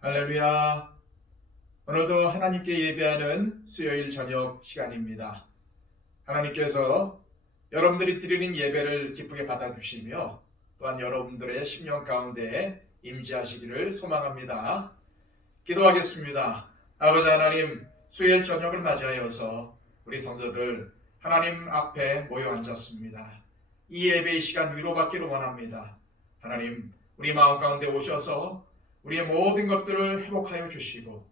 할렐루야. 오늘도 하나님께 예배하는 수요일 저녁 시간입니다. 하나님께서 여러분들이 드리는 예배를 기쁘게 받아주시며 또한 여러분들의 심령 가운데 임재하시기를 소망합니다. 기도하겠습니다. 아버지 하나님, 수요일 저녁을 맞이하여서 우리 성도들 하나님 앞에 모여 앉았습니다. 이 예배의 시간 위로받기를 원합니다. 하나님, 우리 마음 가운데 오셔서 우리의 모든 것들을 회복하여 주시고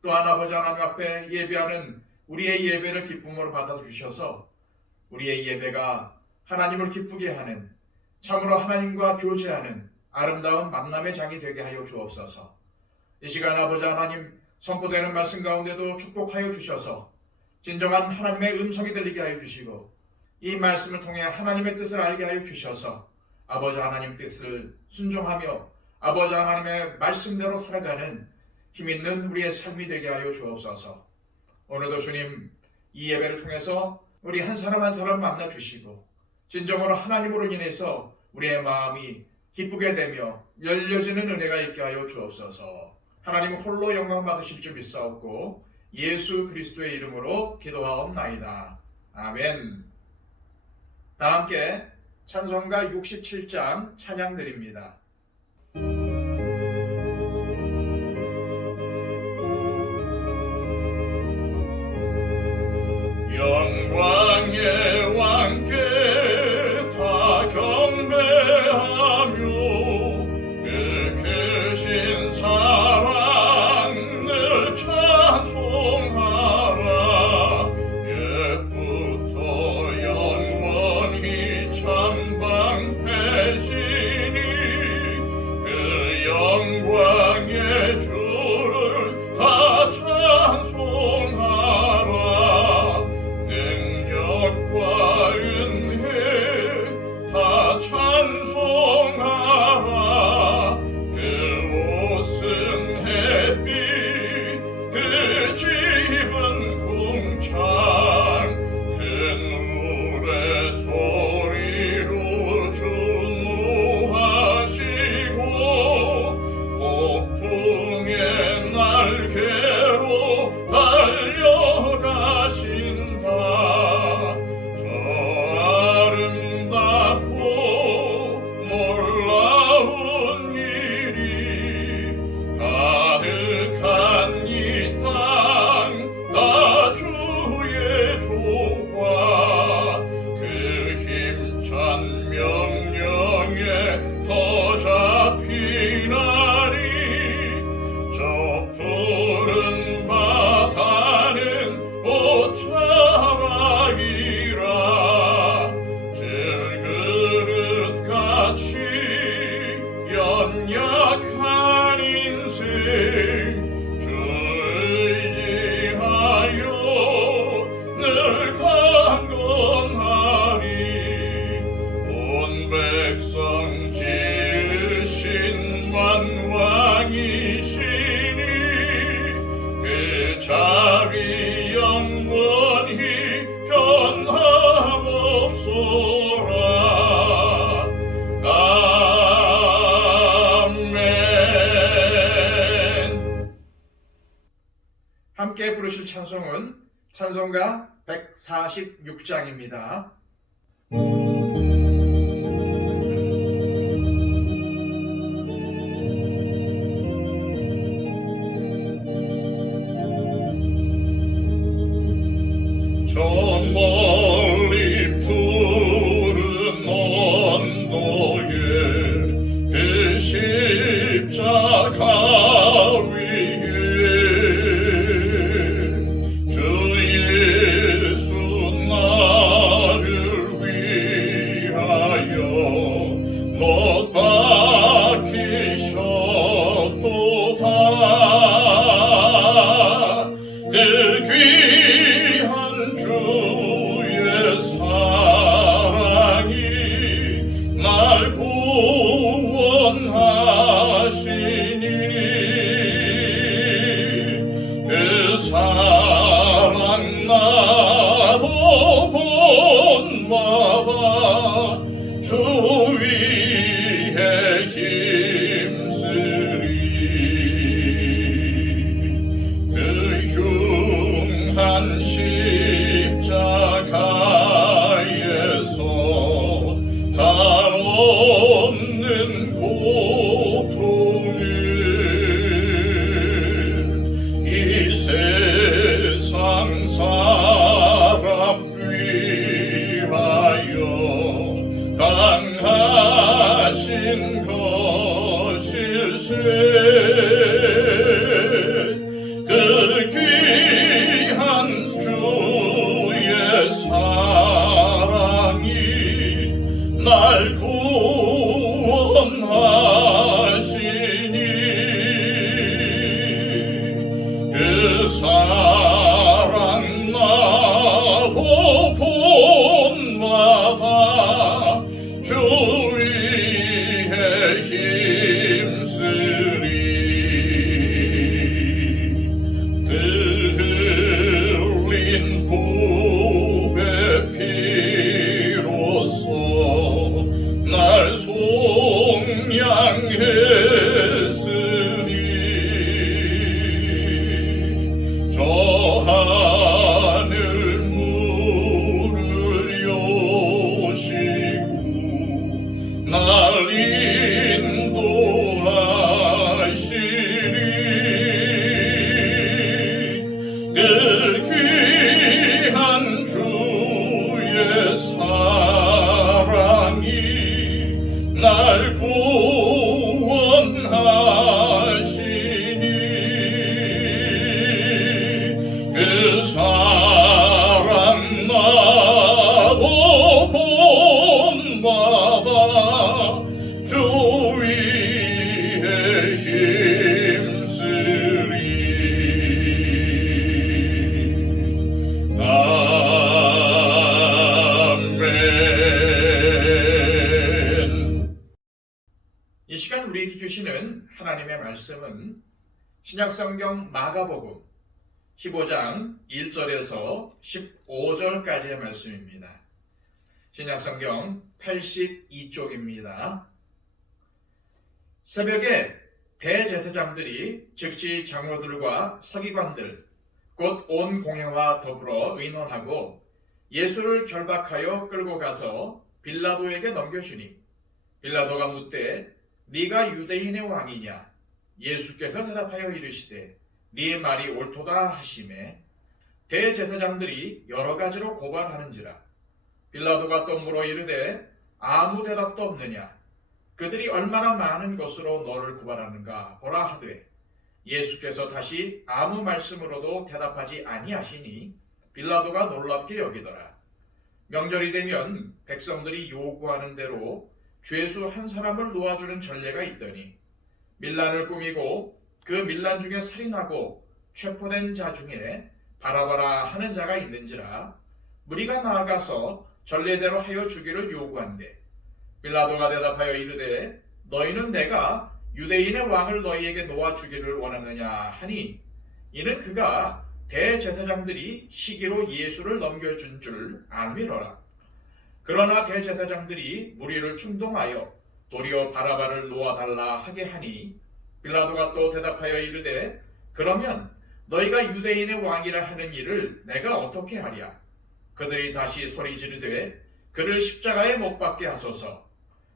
또한 아버지 하나님 앞에 예배하는 우리의 예배를 기쁨으로 받아주셔서 우리의 예배가 하나님을 기쁘게 하는, 참으로 하나님과 교제하는 아름다운 만남의 장이 되게 하여 주옵소서. 이 시간 아버지 하나님, 선포되는 말씀 가운데도 축복하여 주셔서 진정한 하나님의 음성이 들리게 하여 주시고 이 말씀을 통해 하나님의 뜻을 알게 하여 주셔서 아버지 하나님 뜻을 순종하며 아버지 하나님의 말씀대로 살아가는 힘있는 우리의 삶이 되게 하여 주옵소서. 오늘도 주님, 이 예배를 통해서 우리 한 사람 한 사람 만나 주시고 진정으로 하나님으로 인해서 우리의 마음이 기쁘게 되며 열려지는 은혜가 있게 하여 주옵소서. 하나님 홀로 영광 받으실 줄 믿사옵고 예수 그리스도의 이름으로 기도하옵나이다. 아멘. 다 함께 찬송가 67장 찬양 드립니다. 영광의 왕께 다 경배하며 그 크신 사랑 늘 찬송하라. 옛부터 영원히 참방패시니 그 영광의 주를 다 찬송하라. 능력과 은혜 다 찬송하라. 그 옷은 햇빛 그 집은 궁창 큰 물의 소리로 주무하시고 폭풍의 날개로 달려가신다. 저 아름답고 놀라운 일이 가득한 이 땅 다 주의 조화. 그 힘찬 명령에 더 잡히나니 저 푸른 바다는 옷자락이라. 질그릇같이 연약한 인생 주 의지하여 늘 강건하리. 온 백성 지으신 만왕이시니 그 자비 영원히 변함없소라. 아멘. 함께 부르실 찬송은 찬송가 146장입니다. 저 멀리 푸른 언덕에 그 십자가 위에 주 예수 나를 위하여 못 박히셨도다. 그 귀한 주의 사랑이 날 구원하시니 그 사랑 나도 본받아 주 위에 힘쓰리. 송양했으니 저 하늘 물을 여시고 날 인도하시니 늘 귀한 주의 사랑이 날 구원하시니 그 사랑 나도 본받아 주 위에 힘쓰리 아멘. 이 시간 우리에게 주시는 하나님의 말씀은 신약성경 마가복음 15장 1절에서 15절까지의 말씀입니다. 신약성경 82쪽입니다. 새벽에 대제사장들이 즉시 장로들과 서기관들 곧 온 공회와 더불어 의논하고 예수를 결박하여 끌고 가서 빌라도에게 넘겨주니 빌라도가 묻되 네가 유대인의 왕이냐? 예수께서 대답하여 이르시되 네 말이 옳도다 하시매 대제사장들이 여러 가지로 고발하는지라. 빌라도가 또 물어 이르되 아무 대답도 없느냐? 그들이 얼마나 많은 것으로 너를 고발하는가 보라 하되 예수께서 다시 아무 말씀으로도 대답하지 아니하시니 빌라도가 놀랍게 여기더라. 명절이 되면 백성들이 요구하는 대로 죄수 한 사람을 놓아주는 전례가 있더니 밀란을 꾸미고 그 밀란 중에 살인하고 체포된 자 중에 바라바라 하는 자가 있는지라. 무리가 나아가서 전례대로 하여 주기를 요구한대 빌라도가 대답하여 이르되 너희는 내가 유대인의 왕을 너희에게 놓아주기를 원하느냐 하니 이는 그가 대제사장들이 시기로 예수를 넘겨준 줄 알미러라. 그러나 대제사장들이 무리를 충동하여 도리어 바라바를 놓아달라 하게 하니 빌라도가 또 대답하여 이르되 그러면 너희가 유대인의 왕이라 하는 일을 내가 어떻게 하랴? 그들이 다시 소리 지르되 그를 십자가에 못 박게 하소서.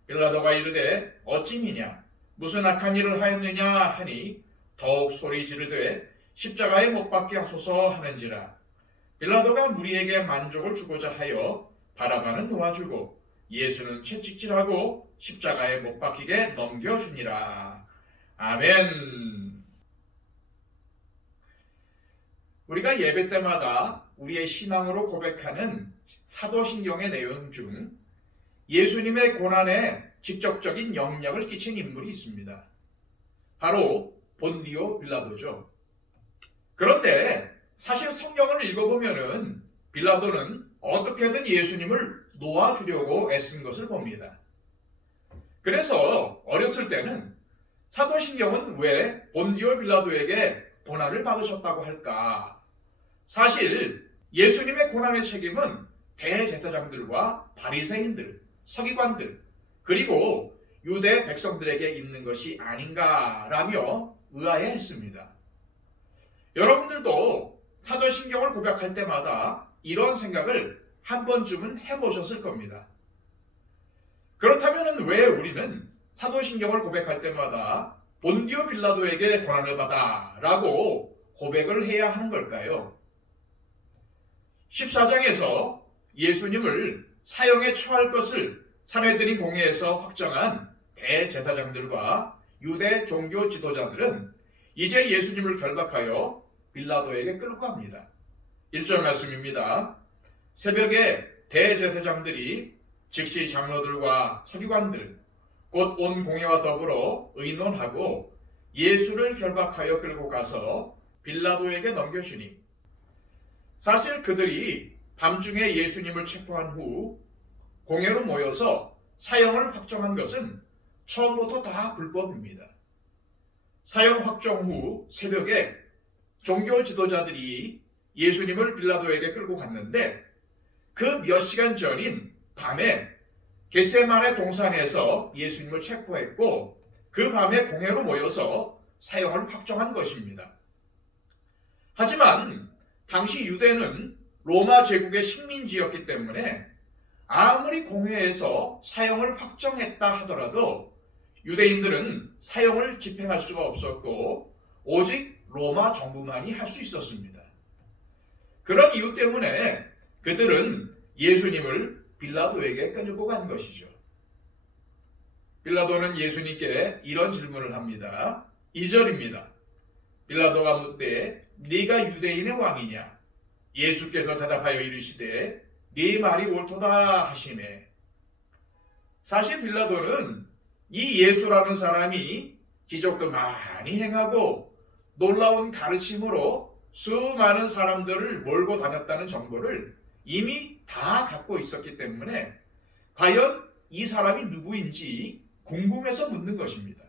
빌라도가 이르되 어찌미냐? 무슨 악한 일을 하였느냐 하니 더욱 소리 지르되 십자가에 못 박게 하소서 하는지라. 빌라도가 무리에게 만족을 주고자 하여 바라바는 놓아주고 예수는 채찍질하고 십자가에 못 박히게 넘겨주니라. 아멘. 우리가 예배 때마다 우리의 신앙으로 고백하는 사도신경의 내용 중 예수님의 고난에 직접적인 영향을 끼친 인물이 있습니다. 바로 본디오 빌라도죠. 그런데 사실 성경을 읽어보면은 빌라도는 어떻게든 예수님을 놓아주려고 애쓴 것을 봅니다. 그래서 어렸을 때는 사도신경은 왜 본디오 빌라도에게 고난을 받으셨다고 할까? 사실 예수님의 고난의 책임은 대제사장들과 바리새인들, 서기관들, 그리고 유대 백성들에게 있는 것이 아닌가라며 의아해했습니다. 여러분들도 사도신경을 고백할 때마다 이런 생각을 한 번쯤은 해보셨을 겁니다. 그렇다면 왜 우리는 사도신경을 고백할 때마다 본디오 빌라도에게 고난을 받아 라고 고백을 해야 하는 걸까요? 14장에서 예수님을 사형에 처할 것을 산헤드린 공회에서 확정한 대제사장들과 유대 종교 지도자들은 이제 예수님을 결박하여 빌라도에게 끌고 갑니다. 1절 말씀입니다. 새벽에 대제사장들이 즉시 장로들과 서기관들 곧 온 공회와 더불어 의논하고 예수를 결박하여 끌고 가서 빌라도에게 넘겨주니 사실 그들이 밤중에 예수님을 체포한 후 공회로 모여서 사형을 확정한 것은 처음부터 다 불법입니다. 사형 확정 후 새벽에 종교 지도자들이 예수님을 빌라도에게 끌고 갔는데 그 몇 시간 전인 밤에 겟세마네 동산에서 예수님을 체포했고 그 밤에 공회로 모여서 사형을 확정한 것입니다. 하지만 당시 유대는 로마 제국의 식민지였기 때문에 아무리 공회에서 사형을 확정했다 하더라도 유대인들은 사형을 집행할 수가 없었고 오직 로마 정부만이 할 수 있었습니다. 그런 이유 때문에 그들은 예수님을 빌라도에게 끌고 간 것이죠. 빌라도는 예수님께 이런 질문을 합니다. 2절입니다. 빌라도가 묻되 네가 유대인의 왕이냐? 예수께서 대답하여 이르시되 네 말이 옳도다 하시매. 사실 빌라도는 이 예수라는 사람이 기적도 많이 행하고 놀라운 가르침으로 수많은 사람들을 몰고 다녔다는 정보를 이미 다 갖고 있었기 때문에 과연 이 사람이 누구인지 궁금해서 묻는 것입니다.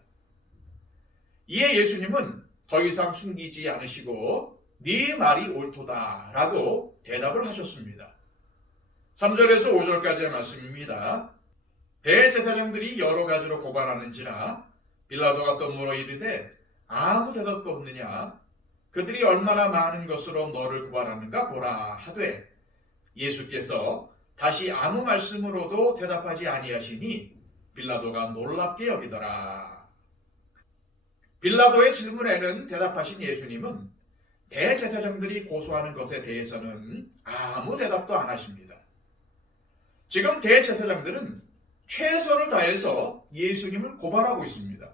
이에 예수님은 더 이상 숨기지 않으시고 네 말이 옳도다 라고 대답을 하셨습니다. 3절에서 5절까지의 말씀입니다. 대제사장들이 여러 가지로 고발하는지라 빌라도가 또 물어 이르되 아무 대답도 없느냐? 그들이 얼마나 많은 것으로 너를 고발하는가 보라 하되 예수께서 다시 아무 말씀으로도 대답하지 아니하시니 빌라도가 놀랍게 여기더라. 빌라도의 질문에는 대답하신 예수님은 대제사장들이 고소하는 것에 대해서는 아무 대답도 안 하십니다. 지금 대제사장들은 최선을 다해서 예수님을 고발하고 있습니다.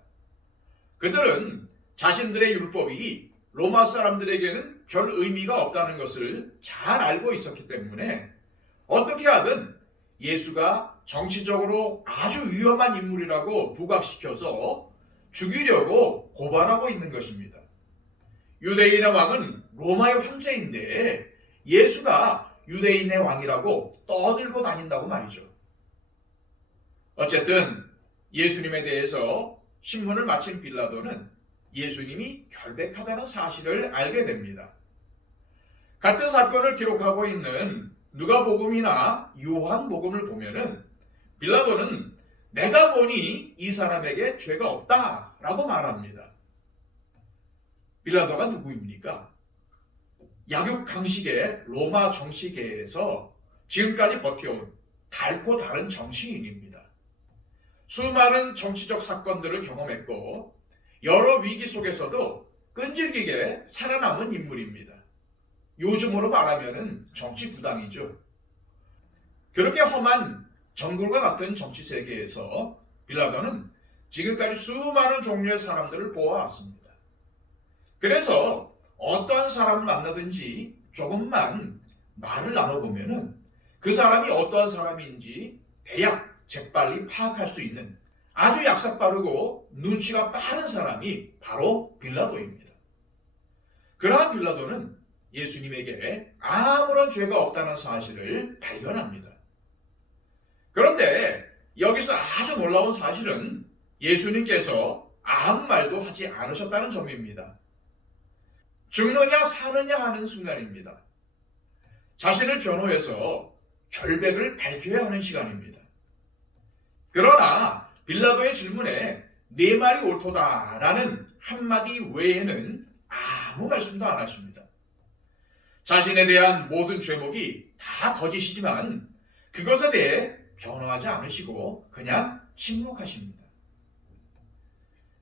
그들은 자신들의 율법이 로마 사람들에게는 별 의미가 없다는 것을 잘 알고 있었기 때문에 어떻게 하든 예수가 정치적으로 아주 위험한 인물이라고 부각시켜서 죽이려고 고발하고 있는 것입니다. 유대인의 왕은 로마의 황제인데 예수가 유대인의 왕이라고 떠들고 다닌다고 말이죠. 어쨌든 예수님에 대해서 신문을 마친 빌라도는 예수님이 결백하다는 사실을 알게 됩니다. 같은 사건을 기록하고 있는 누가복음이나 요한복음을 보면은 빌라도는 내가 보니 이 사람에게 죄가 없다라고 말합니다. 빌라도가 누구입니까? 약육강식의 로마 정치계에서 지금까지 버텨온 달고 다른 정치인입니다. 수많은 정치적 사건들을 경험했고 여러 위기 속에서도 끈질기게 살아남은 인물입니다. 요즘으로 말하면 정치 부당이죠. 그렇게 험한 정글과 같은 정치 세계에서 빌라도는 지금까지 수많은 종류의 사람들을 보아왔습니다. 그래서 어떠한 사람을 만나든지 조금만 말을 나눠보면 그 사람이 어떠한 사람인지 대략 재빨리 파악할 수 있는 아주 약삭 빠르고 눈치가 빠른 사람이 바로 빌라도입니다. 그러한 빌라도는 예수님에게 아무런 죄가 없다는 사실을 발견합니다. 그런데 여기서 아주 놀라운 사실은 예수님께서 아무 말도 하지 않으셨다는 점입니다. 죽느냐 사느냐 하는 순간입니다. 자신을 변호해서 결백을 밝혀야 하는 시간입니다. 그러나 빌라도의 질문에 네 말이 옳도다라는 한마디 외에는 아무 말씀도 안 하십니다. 자신에 대한 모든 죄목이 다 거짓이지만 그것에 대해 변호하지 않으시고 그냥 침묵하십니다.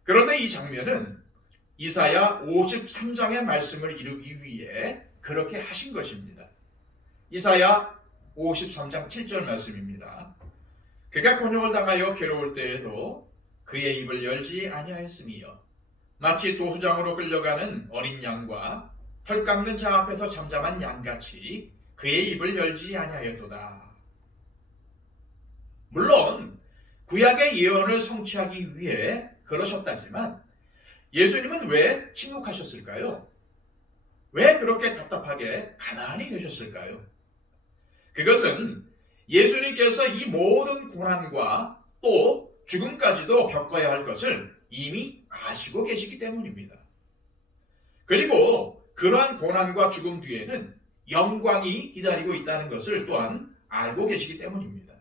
그런데 이 장면은 이사야 53장의 말씀을 이루기 위해 그렇게 하신 것입니다. 이사야 53장 7절 말씀입니다. 그가 곤욕을 당하여 괴로울 때에도 그의 입을 열지 아니하였으며 마치 도수장으로 끌려가는 어린 양과 털 깎는 자 앞에서 잠잠한 양같이 그의 입을 열지 아니하였도다. 물론 구약의 예언을 성취하기 위해 그러셨다지만 예수님은 왜 침묵하셨을까요? 왜 그렇게 답답하게 가만히 계셨을까요? 그것은 예수님께서 이 모든 고난과 또 죽음까지도 겪어야 할 것을 이미 아시고 계시기 때문입니다. 그리고 그러한 고난과 죽음 뒤에는 영광이 기다리고 있다는 것을 또한 알고 계시기 때문입니다.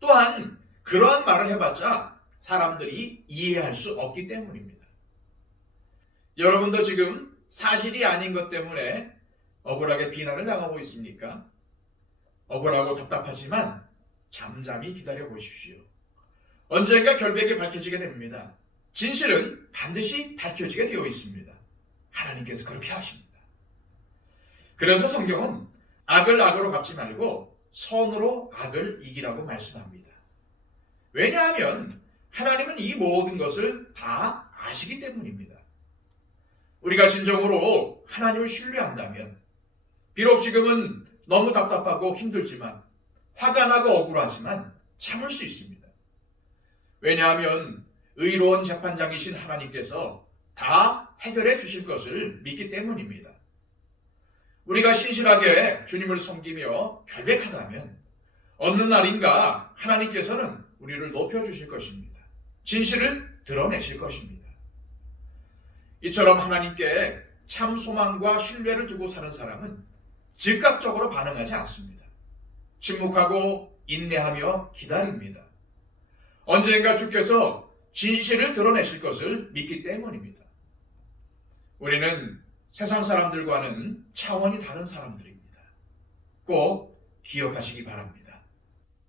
또한 그러한 말을 해봤자 사람들이 이해할 수 없기 때문입니다. 여러분도 지금 사실이 아닌 것 때문에 억울하게 비난을 당하고 있습니까? 억울하고 답답하지만 잠잠히 기다려 보십시오. 언젠가 결백이 밝혀지게 됩니다. 진실은 반드시 밝혀지게 되어 있습니다. 하나님께서 그렇게 하십니다. 그래서 성경은 악을 악으로 갚지 말고 선으로 악을 이기라고 말씀합니다. 왜냐하면 하나님은 이 모든 것을 다 아시기 때문입니다. 우리가 진정으로 하나님을 신뢰한다면 비록 지금은 너무 답답하고 힘들지만 화가 나고 억울하지만 참을 수 있습니다. 왜냐하면 의로운 재판장이신 하나님께서 다 해결해 주실 것을 믿기 때문입니다. 우리가 신실하게 주님을 섬기며 결백하다면 어느 날인가 하나님께서는 우리를 높여주실 것입니다. 진실을 드러내실 것입니다. 이처럼 하나님께 참 소망과 신뢰를 두고 사는 사람은 즉각적으로 반응하지 않습니다. 침묵하고 인내하며 기다립니다. 언젠가 주께서 진실을 드러내실 것을 믿기 때문입니다. 우리는 세상 사람들과는 차원이 다른 사람들입니다. 꼭 기억하시기 바랍니다.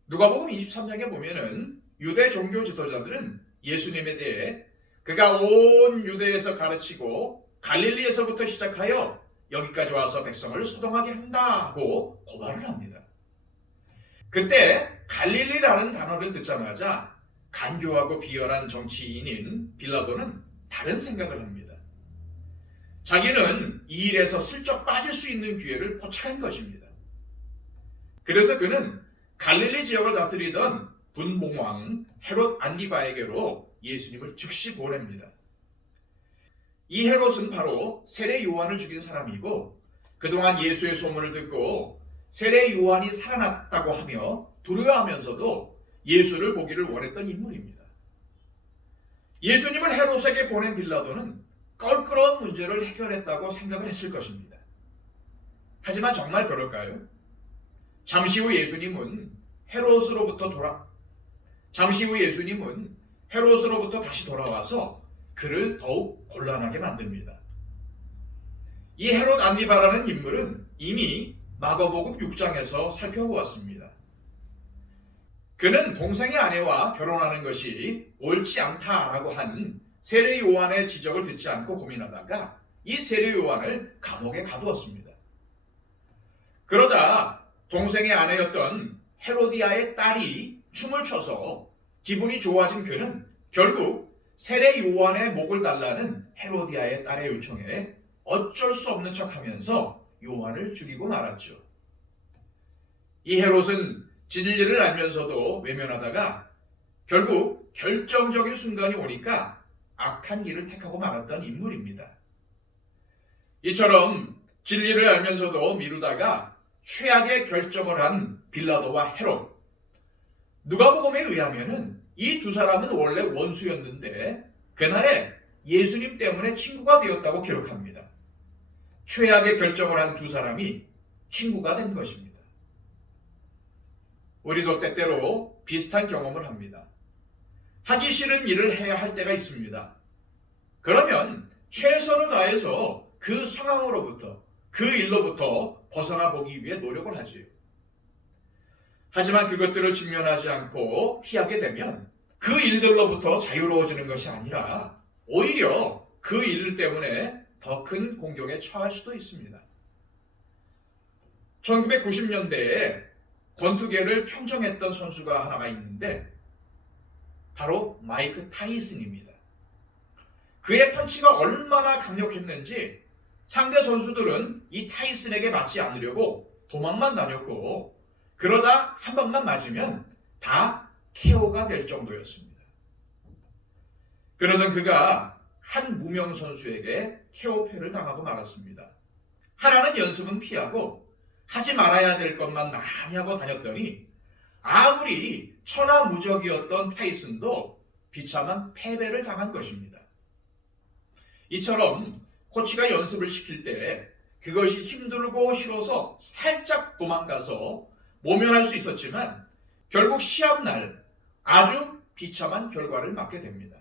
누가복음 23장에 보면은 유대 종교 지도자들은 예수님에 대해 그가 온 유대에서 가르치고 갈릴리에서부터 시작하여 여기까지 와서 백성을 소동하게 한다고 고발을 합니다. 그때 갈릴리라는 단어를 듣자마자 간교하고 비열한 정치인인 빌라도는 다른 생각을 합니다. 자기는 이 일에서 슬쩍 빠질 수 있는 기회를 포착한 것입니다. 그래서 그는 갈릴리 지역을 다스리던 분봉왕 헤롯 안디바에게로 예수님을 즉시 보냅니다. 이 헤롯은 바로 세례 요한을 죽인 사람이고 그동안 예수의 소문을 듣고 세례 요한이 살아났다고 하며 두려워하면서도 예수를 보기를 원했던 인물입니다. 예수님을 헤롯에게 보낸 빌라도는 껄끄러운 문제를 해결했다고 생각을 했을 것입니다. 하지만 정말 그럴까요? 잠시 후 예수님은 헤롯으로부터 다시 돌아와서 그를 더욱 곤란하게 만듭니다. 이 헤롯 안디바라는 인물은 이미 마가복음 6장에서 살펴보았습니다. 그는 동생의 아내와 결혼하는 것이 옳지 않다라고 한 세례 요한의 지적을 듣지 않고 고민하다가 이 세례 요한을 감옥에 가두었습니다. 그러다 동생의 아내였던 헤로디아의 딸이 춤을 춰서 기분이 좋아진 그는 결국 세례 요한의 목을 달라는 헤로디아의 딸의 요청에 어쩔 수 없는 척하면서 요한을 죽이고 말았죠. 이 헤롯은 진리를 알면서도 외면하다가 결국 결정적인 순간이 오니까 악한 길을 택하고 말았던 인물입니다. 이처럼 진리를 알면서도 미루다가 최악의 결정을 한 빌라도와 헤롯. 누가복음에 의하면은 이 두 사람은 원래 원수였는데 그날에 예수님 때문에 친구가 되었다고 기록합니다. 최악의 결정을 한 두 사람이 친구가 된 것입니다. 우리도 때때로 비슷한 경험을 합니다. 하기 싫은 일을 해야 할 때가 있습니다. 그러면 최선을 다해서 그 상황으로부터, 그 일로부터 벗어나 보기 위해 노력을 하지요. 하지만 그것들을 직면하지 않고 피하게 되면 그 일들로부터 자유로워지는 것이 아니라 오히려 그 일 때문에 더 큰 공격에 처할 수도 있습니다. 1990년대에 권투계를 평정했던 선수가 하나가 있는데 바로 마이크 타이슨입니다. 그의 펀치가 얼마나 강력했는지 상대 선수들은 이 타이슨에게 맞지 않으려고 도망만 다녔고 그러다 한 번만 맞으면 다 KO가 될 정도였습니다. 그러던 그가 한 무명 선수에게 KO패를 당하고 말았습니다. 하라는 연습은 피하고 하지 말아야 될 것만 많이 하고 다녔더니 아무리 천하무적이었던 타이슨도 비참한 패배를 당한 것입니다. 이처럼 코치가 연습을 시킬 때 그것이 힘들고 싫어서 살짝 도망가서 모면할 수 있었지만 결국 시합날 아주 비참한 결과를 맞게 됩니다.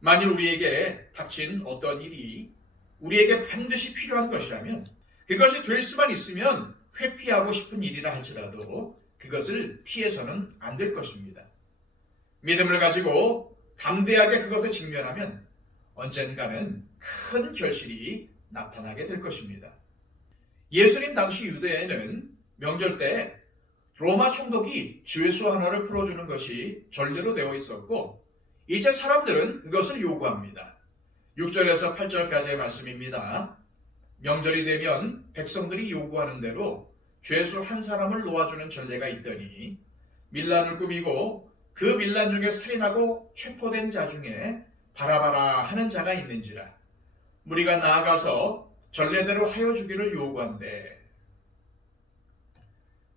만일 우리에게 닥친 어떤 일이 우리에게 반드시 필요한 것이라면 그것이 될 수만 있으면 회피하고 싶은 일이라 할지라도 그것을 피해서는 안 될 것입니다. 믿음을 가지고 담대하게 그것에 직면하면 언젠가는 큰 결실이 나타나게 될 것입니다. 예수님 당시 유대에는 명절 때 로마 총독이 죄수 하나를 풀어주는 것이 전례로 되어 있었고 이제 사람들은 그것을 요구합니다. 6절에서 8절까지의 말씀입니다. 명절이 되면 백성들이 요구하는 대로 죄수 한 사람을 놓아주는 전례가 있더니 밀란을 꾸미고 그 밀란 중에 살인하고 체포된 자 중에 바라바라 하는 자가 있는지라 무리가 나아가서 전례대로 하여 주기를 요구한대.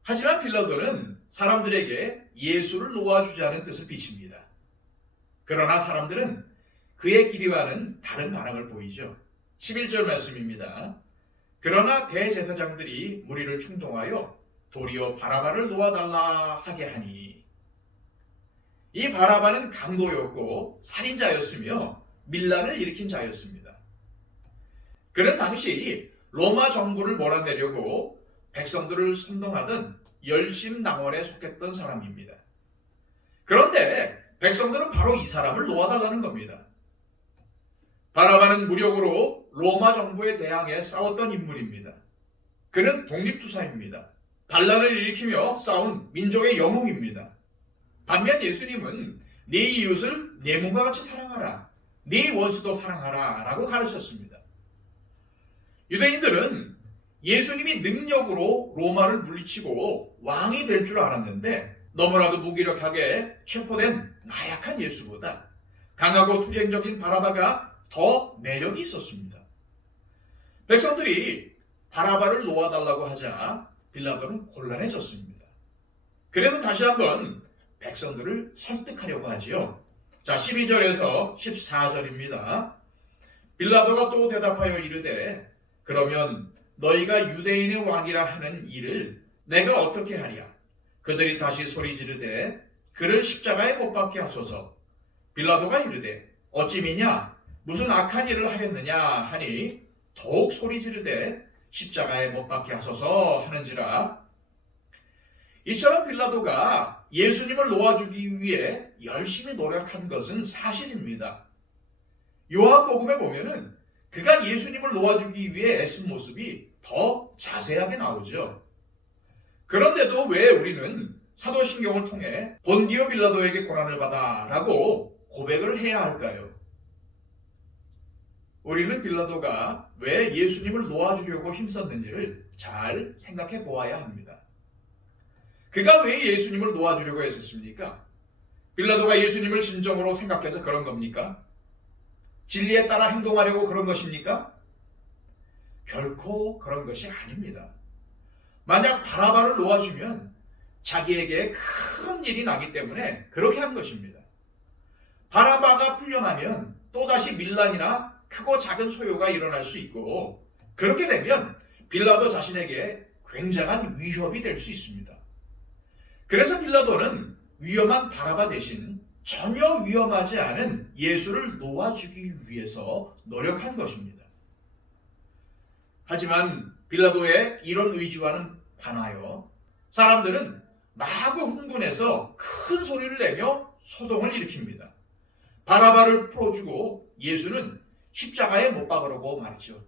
하지만 빌라도는 사람들에게 예수를 놓아주자는 뜻을 비칩니다. 그러나 사람들은 그의 길이와는 다른 반응을 보이죠. 11절 말씀입니다. 그러나 대제사장들이 무리를 충동하여 도리어 바라바를 놓아달라 하게 하니 이 바라바는 강도였고 살인자였으며 밀란을 일으킨 자였습니다. 그는 당시 로마 정부를 몰아내려고 백성들을 선동하던 열심당원에 속했던 사람입니다. 그런데 백성들은 바로 이 사람을 놓아달라는 겁니다. 바라바는 무력으로 로마 정부에 대항해 싸웠던 인물입니다. 그는 독립투사입니다. 반란을 일으키며 싸운 민족의 영웅입니다. 반면 예수님은 네 이웃을 내 몸과 같이 사랑하라, 네 원수도 사랑하라 라고 가르쳤습니다. 유대인들은 예수님이 능력으로 로마를 물리치고 왕이 될 줄 알았는데 너무나도 무기력하게 체포된 나약한 예수보다 강하고 투쟁적인 바라바가 더 매력이 있었습니다. 백성들이 바라바를 놓아달라고 하자 빌라도는 곤란해졌습니다. 그래서 다시 한번 백성들을 설득하려고 하지요. 자, 12절에서 14절입니다. 빌라도가 또 대답하여 이르되 그러면 너희가 유대인의 왕이라 하는 일을 내가 어떻게 하랴? 그들이 다시 소리 지르되 그를 십자가에 못 박게 하소서. 빌라도가 이르되 어찌 미냐? 무슨 악한 일을 하였느냐 하니 더욱 소리 지르되 십자가에 못 박게 하소서 하는지라. 이처럼 빌라도가 예수님을 놓아주기 위해 열심히 노력한 것은 사실입니다. 요한복음에 보면은 그가 예수님을 놓아주기 위해 애쓴 모습이 더 자세하게 나오죠. 그런데도 왜 우리는 사도신경을 통해 본디오 빌라도에게 고난을 받아라고 고백을 해야 할까요? 우리는 빌라도가 왜 예수님을 놓아주려고 힘썼는지를 잘 생각해 보아야 합니다. 그가 왜 예수님을 놓아주려고 했었습니까? 빌라도가 예수님을 진정으로 생각해서 그런 겁니까? 진리에 따라 행동하려고 그런 것입니까? 결코 그런 것이 아닙니다. 만약 바라바를 놓아주면 자기에게 큰 일이 나기 때문에 그렇게 한 것입니다. 바라바가 풀려나면 또다시 밀란이나 크고 작은 소요가 일어날 수 있고 그렇게 되면 빌라도 자신에게 굉장한 위협이 될 수 있습니다. 그래서 빌라도는 위험한 바라바 대신 전혀 위험하지 않은 예수를 놓아주기 위해서 노력한 것입니다. 하지만 빌라도의 이런 의지와는 반하여 사람들은 마구 흥분해서 큰 소리를 내며 소동을 일으킵니다. 바라바를 풀어주고 예수는 십자가에 못 박으라고 말이죠.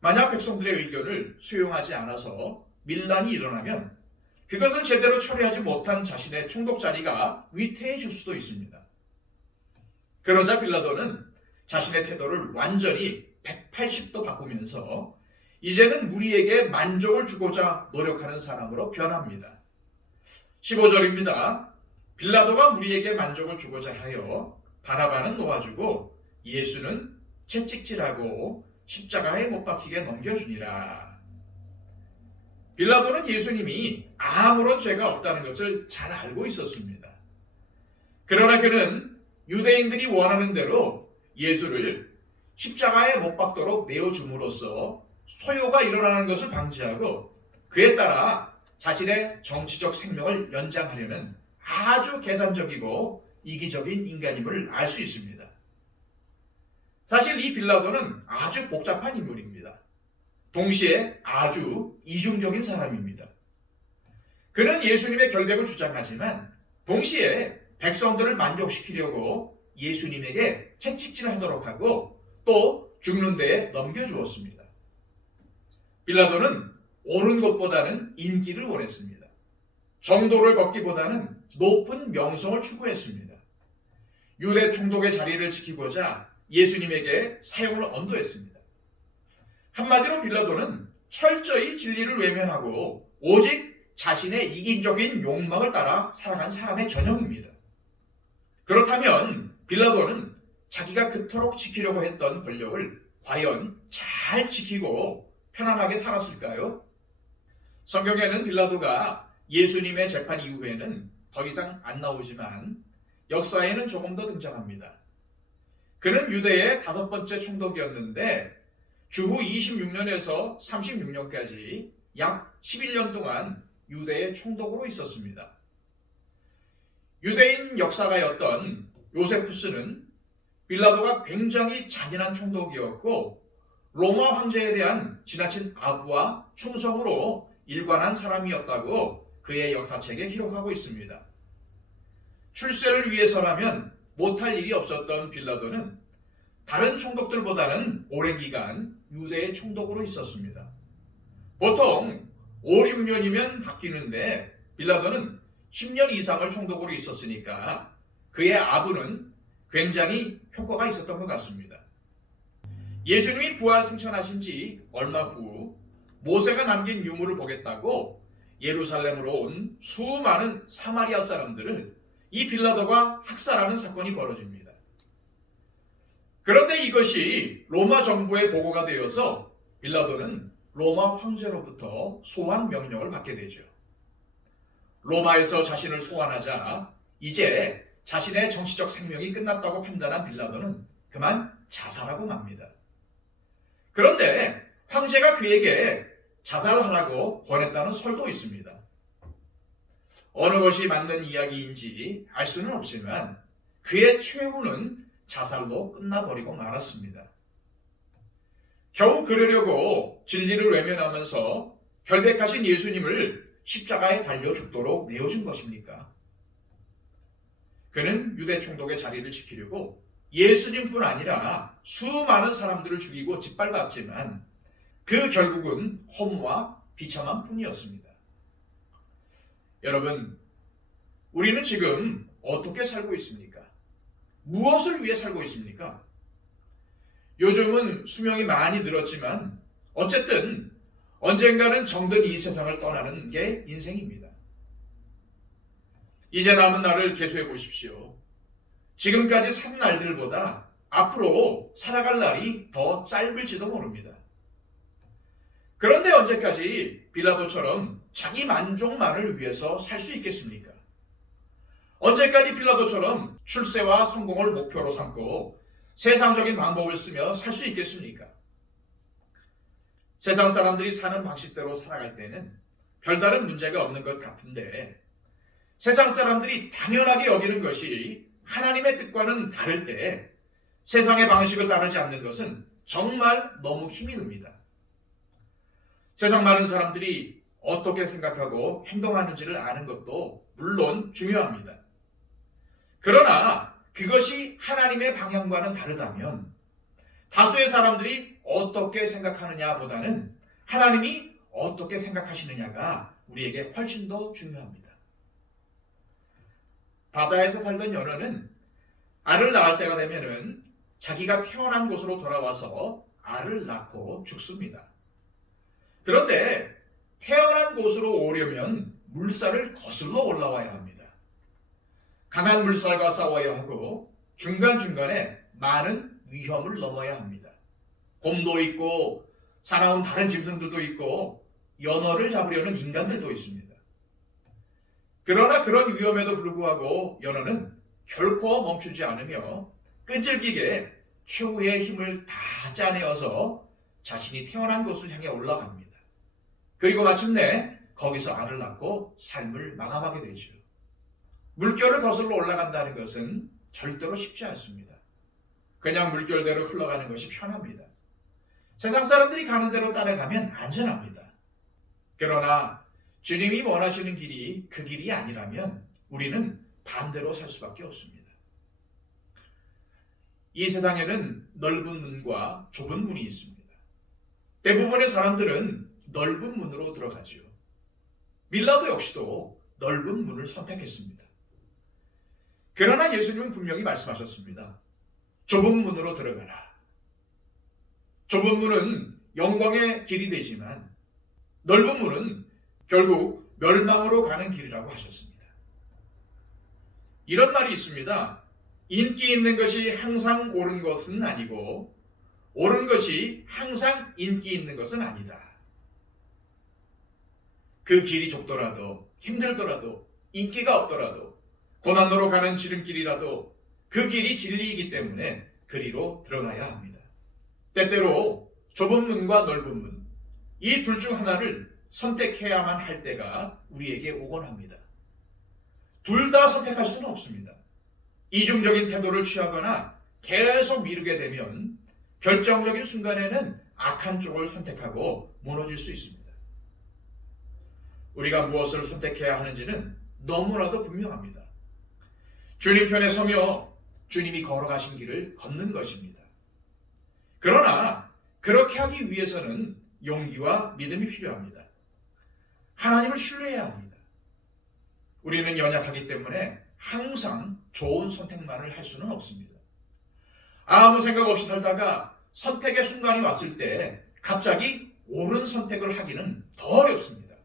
만약 백성들의 의견을 수용하지 않아서 밀란이 일어나면 그것을 제대로 처리하지 못한 자신의 총독 자리가 위태해질 수도 있습니다. 그러자 빌라도는 자신의 태도를 완전히 180도 바꾸면서 이제는 무리에게 만족을 주고자 노력하는 사람으로 변합니다. 15절입니다. 빌라도가 무리에게 만족을 주고자 하여 바라바는 놓아주고 예수는 채찍질하고 십자가에 못 박히게 넘겨주니라. 빌라도는 예수님이 아무런 죄가 없다는 것을 잘 알고 있었습니다. 그러나 그는 유대인들이 원하는 대로 예수를 십자가에 못 박도록 내어줌으로써 소요가 일어나는 것을 방지하고 그에 따라 자신의 정치적 생명을 연장하려는 아주 계산적이고 이기적인 인간임을 알 수 있습니다. 사실 이 빌라도는 아주 복잡한 인물입니다. 동시에 아주 이중적인 사람입니다. 그는 예수님의 결백을 주장하지만 동시에 백성들을 만족시키려고 예수님에게 채찍질을 하도록 하고 또 죽는 데에 넘겨주었습니다. 빌라도는 옳은 것보다는 인기를 원했습니다. 정도를 걷기보다는 높은 명성을 추구했습니다. 유대 총독의 자리를 지키고자 예수님에게 사형을 언도했습니다. 한마디로 빌라도는 철저히 진리를 외면하고 오직 자신의 이기적인 욕망을 따라 살아간 사람의 전형입니다. 그렇다면 빌라도는 자기가 그토록 지키려고 했던 권력을 과연 잘 지키고 편안하게 살았을까요? 성경에는 빌라도가 예수님의 재판 이후에는 더 이상 안 나오지만 역사에는 조금 더 등장합니다. 그는 유대의 5번째 총독이었는데 주후 26년에서 36년까지 약 11년 동안 유대의 총독으로 있었습니다. 유대인 역사가였던 요세푸스는 빌라도가 굉장히 잔인한 총독이었고 로마 황제에 대한 지나친 아부와 충성으로 일관한 사람이었다고 그의 역사책에 기록하고 있습니다. 출세를 위해서라면 못할 일이 없었던 빌라도는 다른 총독들보다는 오랜 기간 유대의 총독으로 있었습니다. 보통 5, 6년이면 바뀌는데 빌라도는 10년 이상을 총독으로 있었으니까 그의 아부는 굉장히 효과가 있었던 것 같습니다. 예수님이 부활 승천하신 지 얼마 후 모세가 남긴 유물을 보겠다고 예루살렘으로 온 수많은 사마리아 사람들을 이 빌라도가 학살하는 사건이 벌어집니다. 그런데 이것이 로마 정부에 보고가 되어서 빌라도는 로마 황제로부터 소환 명령을 받게 되죠. 로마에서 자신을 소환하자 이제 자신의 정치적 생명이 끝났다고 판단한 빌라도는 그만 자살하고 맙니다. 그런데 황제가 그에게 자살하라고 권했다는 설도 있습니다. 어느 것이 맞는 이야기인지 알 수는 없지만 그의 최후는 자살로 끝나버리고 말았습니다. 겨우 그러려고 진리를 외면하면서 결백하신 예수님을 십자가에 달려 죽도록 내어준 것입니까? 그는 유대 총독의 자리를 지키려고 예수님뿐 아니라 수많은 사람들을 죽이고 짓밟았지만 그 결국은 허무와 비참한 뿐이었습니다. 여러분, 우리는 지금 어떻게 살고 있습니까? 무엇을 위해 살고 있습니까? 요즘은 수명이 많이 늘었지만 어쨌든 언젠가는 정든 이 세상을 떠나는 게 인생입니다. 이제 남은 날을 계수해 보십시오. 지금까지 산 날들보다 앞으로 살아갈 날이 더 짧을지도 모릅니다. 그런데 언제까지 빌라도처럼 자기 만족만을 위해서 살 수 있겠습니까? 언제까지 빌라도처럼 출세와 성공을 목표로 삼고 세상적인 방법을 쓰며 살 수 있겠습니까? 세상 사람들이 사는 방식대로 살아갈 때는 별다른 문제가 없는 것 같은데 세상 사람들이 당연하게 여기는 것이 하나님의 뜻과는 다를 때 세상의 방식을 따르지 않는 것은 정말 너무 힘이 듭니다. 세상 많은 사람들이 어떻게 생각하고 행동하는지를 아는 것도 물론 중요합니다. 그러나 그것이 하나님의 방향과는 다르다면 다수의 사람들이 어떻게 생각하느냐보다는 하나님이 어떻게 생각하시느냐가 우리에게 훨씬 더 중요합니다. 바다에서 살던 연어는 알을 낳을 때가 되면은 자기가 태어난 곳으로 돌아와서 알을 낳고 죽습니다. 그런데 태어난 곳으로 오려면 물살을 거슬러 올라와야 합니다. 강한 물살과 싸워야 하고 중간중간에 많은 위험을 넘어야 합니다. 곰도 있고 사나운 다른 짐승들도 있고 연어를 잡으려는 인간들도 있습니다. 그러나 그런 위험에도 불구하고 연어는 결코 멈추지 않으며 끈질기게 최후의 힘을 다 짜내어서 자신이 태어난 곳을 향해 올라갑니다. 그리고 마침내 거기서 알을 낳고 삶을 마감하게 되죠. 물결을 거슬러 올라간다는 것은 절대로 쉽지 않습니다. 그냥 물결대로 흘러가는 것이 편합니다. 세상 사람들이 가는 대로 따라가면 안전합니다. 그러나 주님이 원하시는 길이 그 길이 아니라면 우리는 반대로 살 수밖에 없습니다. 이 세상에는 넓은 문과 좁은 문이 있습니다. 대부분의 사람들은 넓은 문으로 들어가지요. 밀라도 역시도 넓은 문을 선택했습니다. 그러나 예수님은 분명히 말씀하셨습니다. 좁은 문으로 들어가라. 좁은 문은 영광의 길이 되지만 넓은 문은 결국 멸망으로 가는 길이라고 하셨습니다. 이런 말이 있습니다. 인기 있는 것이 항상 옳은 것은 아니고 옳은 것이 항상 인기 있는 것은 아니다. 그 길이 좁더라도 힘들더라도 인기가 없더라도 고난으로 가는 지름길이라도 그 길이 진리이기 때문에 그리로 들어가야 합니다. 때때로 좁은 문과 넓은 문, 이 둘 중 하나를 선택해야만 할 때가 우리에게 오곤 합니다. 둘 다 선택할 수는 없습니다. 이중적인 태도를 취하거나 계속 미루게 되면 결정적인 순간에는 악한 쪽을 선택하고 무너질 수 있습니다. 우리가 무엇을 선택해야 하는지는 너무나도 분명합니다. 주님 편에 서며 주님이 걸어가신 길을 걷는 것입니다. 그러나 그렇게 하기 위해서는 용기와 믿음이 필요합니다. 하나님을 신뢰해야 합니다. 우리는 연약하기 때문에 항상 좋은 선택만을 할 수는 없습니다. 아무 생각 없이 살다가 선택의 순간이 왔을 때 갑자기 옳은 선택을 하기는 더 어렵습니다.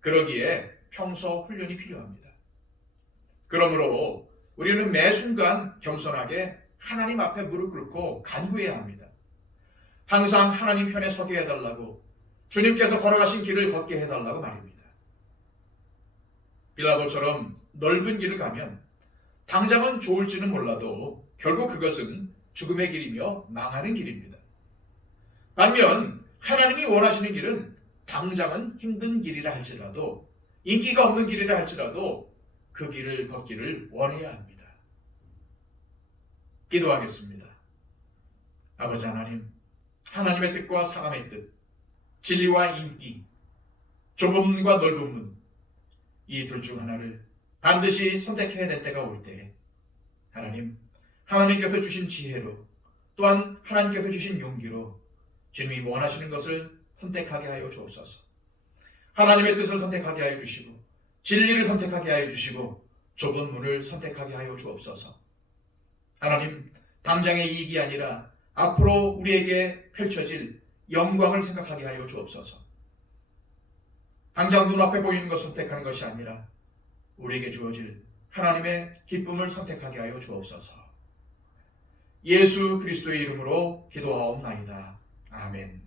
그러기에 평소 훈련이 필요합니다. 그러므로 우리는 매 순간 겸손하게 하나님 앞에 무릎 꿇고 간구해야 합니다. 항상 하나님 편에 서게 해달라고, 주님께서 걸어가신 길을 걷게 해달라고 말입니다. 빌라도처럼 넓은 길을 가면 당장은 좋을지는 몰라도 결국 그것은 죽음의 길이며 망하는 길입니다. 반면 하나님이 원하시는 길은 당장은 힘든 길이라 할지라도 인기가 없는 길이라 할지라도 그 길을 걷기를 원해야 합니다. 기도하겠습니다. 아버지 하나님, 하나님의 뜻과 사람의 뜻, 진리와 인기, 좁은 문과 넓은 문, 이 둘 중 하나를 반드시 선택해야 될 때가 올 때 하나님, 하나님께서 주신 지혜로 또한 하나님께서 주신 용기로 주님이 원하시는 것을 선택하게 하여 주옵소서. 하나님의 뜻을 선택하게 하여 주시고 진리를 선택하게 하여 주시고 좁은 문을 선택하게 하여 주옵소서. 하나님, 당장의 이익이 아니라 앞으로 우리에게 펼쳐질 영광을 생각하게 하여 주옵소서. 당장 눈앞에 보이는 것을 선택하는 것이 아니라 우리에게 주어질 하나님의 기쁨을 선택하게 하여 주옵소서. 예수 그리스도의 이름으로 기도하옵나이다. 아멘.